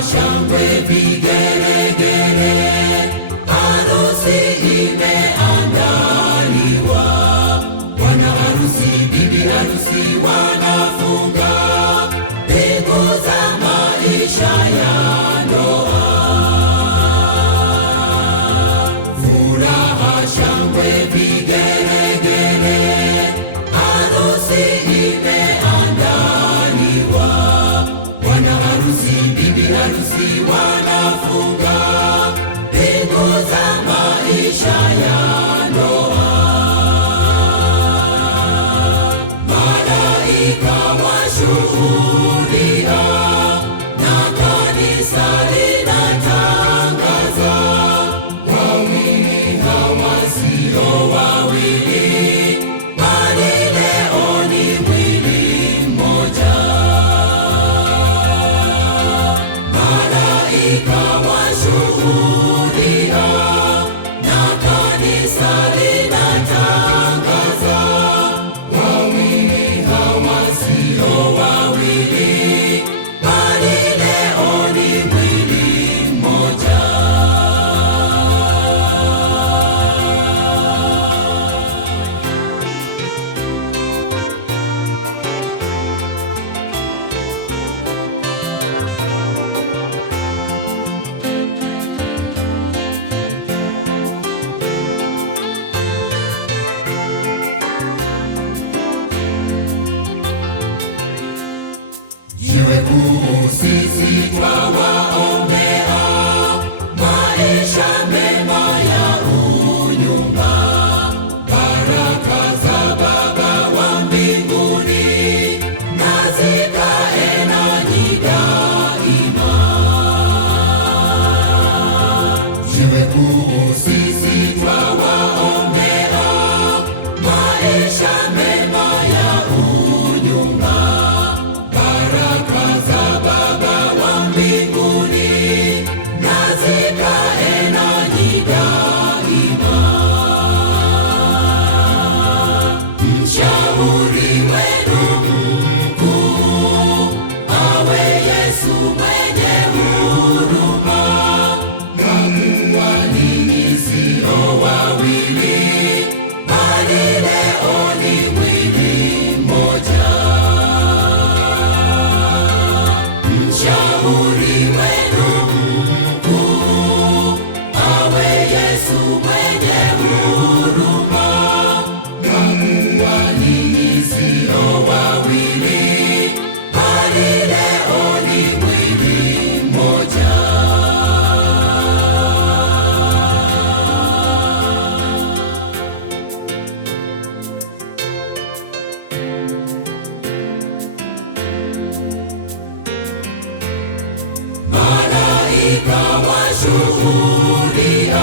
shangwe, vigelegele, harusi imeandaliwa. Bwana harusi, bibi harusi wanafunga mbingu za maisha ya ndoa. Furaha, shangwe, vigelegele, harusi imeandaliwa. Bwana harusi, bibi harusi wanafunga mbingu za maisha ya ndoa. Malaika washuhudia na kanisa linatangaza, wawili hawa sio wawili, bali leo ni mwili mmoja. Malaika washuhudia na kanisa linatangaza, wawili hawa sio wawili, bali leo ni mwili mmoja. Jiwe kuu sisi twawaombea maisha mema ya unyumba, baraka za Baba wa mbinguni na zikae nanyi daima. Jiwe kuu sisi twawaombea maisha mema ya unyumba, baraka za Baba wa mbinguni na zikae nanyi daima. Mshauri wenu mkuu awe Yesu mwenye huruma, kwa kuwa ninyi sio wawili, bali leo ni mwili mmoja. Mshauri wenu mkuu awe Yesu mwenye huruma, kwa kuwa ninyi sio wawili, bali leo ni mwili mmoja. Malaika washuhudia